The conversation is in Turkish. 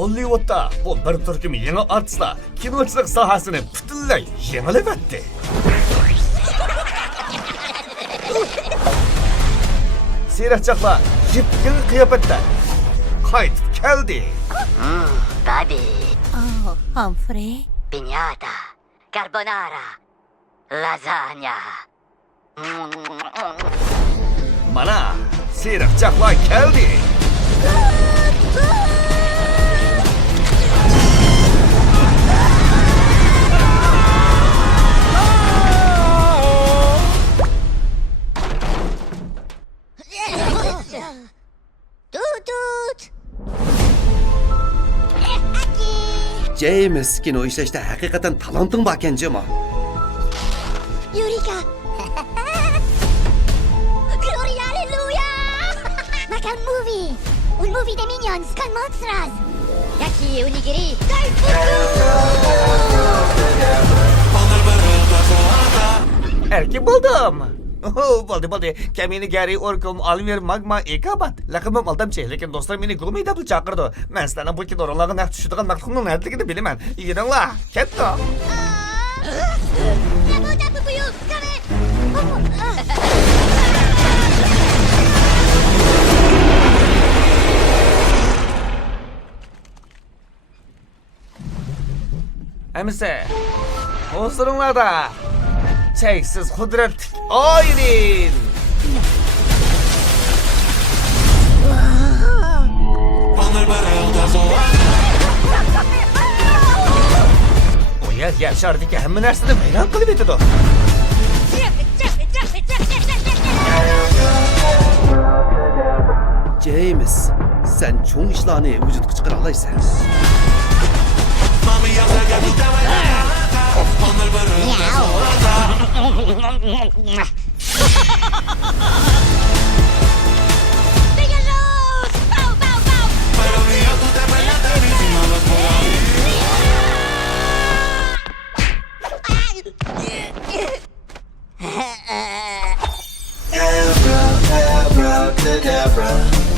Hollywood'da bu bir turkum yeni artistlar kinochilik sohasini butunlay yengilyapti. Seyirciler yepyeni kıyafetda qaytib keldi. Bobby, Oh, Humphrey. piñata, carbonara, lasagna. Mana seyirciler geldi. Tut. James kino işleşte hakikaten talantın bak encima. Eureka. Gloria, aleluya. Makan movie. Un movie de minions con monsters. Yaki onigiri. Erkek buldum. Buldu. Kamini Gary Orkum Almir Magma Ekabat. Lakımım aldamçı. Lekin dostlar meni Gumi dabıl çakırdı. Ben sana bu kino oralağın nak düşüdüğün maktubun nerede bilemem. Yedin la. Ketto. Nabuda bubuyu. Kame. Emise. Huzurunlarda. Çeksiz kudret oynayın. O yer yaşardaki hemen aslında meyran kılıp etedi. James, sen çoğun işlerini vücut çıkar alaysan. Abracadabra.